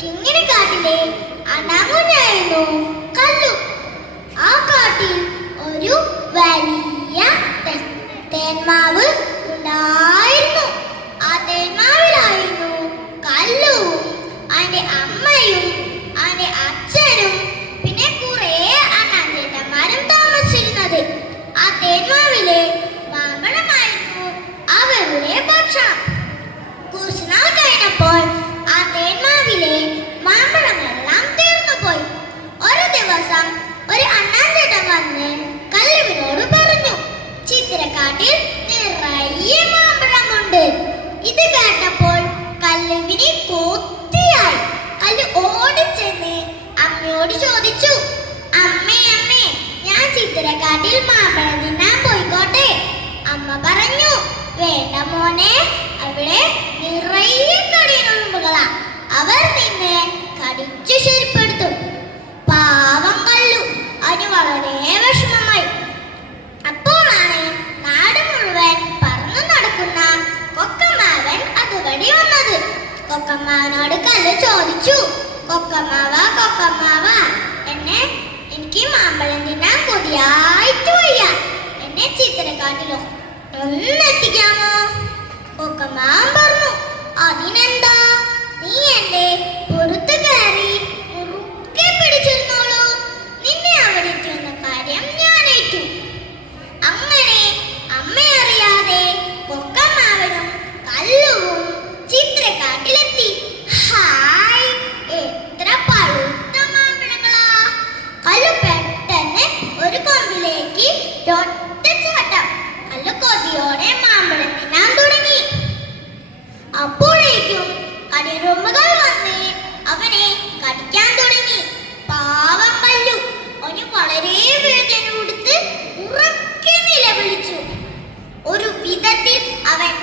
കിങ്ങിണിക്കാട്ടിലെ അനാകുഞ്ഞായിരുന്നു കല്ലു. ആ കാട്ടിൽ ഒരു വലിയ തേന്മാവ് ഉണ്ടായിരുന്നു. ആ തേന്മാവിലായിരുന്നു കല്ലുവും അവന്റെ അമ്മയും അവന്റെ അച്ഛനും പിന്നെ കുറെ അണ്ണാഞ്ചേട്ടന്മാരും താമസിച്ചിരുന്നത്. ആ തേന്മാവിലെ മാമ്പഴമായിരുന്നു അവരുടെ ഭക്ഷണം. കുറച്ചു നാൾ കഴിഞ്ഞപ്പോൾ ആ തേന്മാവിലെ മാമ്പഴങ്ങളെല്ലാം തീർന്നുപോയി. ഒരു ദിവസം ഒരു അണ്ണാഞ്ചേട്ടൻ വന്ന് കല്ലുവിനോട് പറഞ്ഞു, ചിത്തിരക്കാട്ടിൽ നിറയെ മാമ്പഴമുണ്ട്. ഇത് കേട്ടപ്പോൾ കല്ലുവിന് കൊതിയായി. കല്ല് ഓടിച്ചെന്ന് അമ്മയോട് ചോദിച്ചു, അമ്മേ അമ്മേ, ഞാൻ ചിത്തിരക്കാട്ടിൽ മാമ്പഴം തിന്നാൻ പോയിക്കോട്ടെ? അമ്മ പറഞ്ഞു, വേണ്ട മോനെ, അവിടെ നിറയെ കടിയുറുമ്പുകളാ, അവർ നിന്നെ കടിച്ചു ശരിപ്പെടുത്തും. പാവം കല്ലു, അതിന് വളരെ വിഷമമായി. അപ്പോഴാണ് നാട് മുഴുവൻ പറന്നു നടക്കുന്ന കൊക്കമ്മാവൻ അതുവഴി വന്നത്. കൊക്കമ്മാവനോട് കല്ല് ചോദിച്ചു, കൊക്കമ്മാവ കൊക്കമ്മാവ, എനിക്ക് മാമ്പഴം തിന്നാൻ കൊതിയായിട്ട് വയ്യ, എന്നെ ചിത്തിരക്കാട്ടിലോ ഒന്നെത്തിക്കാമോ? കൊക്കമ്മാവൻ പറഞ്ഞു, അതിനെന്താ, നീ എന്റെ പുറത്ത് കയറി മുറുക്കെ പിടിച്ചിരുന്നോളൂ, നിന്നെ അവിടെ എത്തുന്ന കാര്യം ഞാൻ ഏറ്റു. അങ്ങനെ അമ്മയറിയാതെ കൊക്കമ്മാവനും കല്ലുവും ചിത്തിരക്കാട്ടിലെത്തി. ഹായ്, എത്ര പഴുത്ത മാമ്പഴങ്ങളാ! കല്ലു പെട്ടെന്ന് ഒരു കൊമ്പിലേക്ക് ഒറ്റ ചാട്ടം. കല്ലു കൊതിയോടെ മാമ്പഴം തിന്നാൻ തുടങ്ങി. അപ്പോഴേക്കും കടിയുറുമ്പുകൾ വന്ന് അവനെ കടിക്കാൻ തുടങ്ങി. പാവം കല്ലു, അവന് വളരെ വേദന കൊടുത്ത് ഉറക്കെ നിലവിളിച്ചു. ഒരു വിധത്തിൽ അവൻ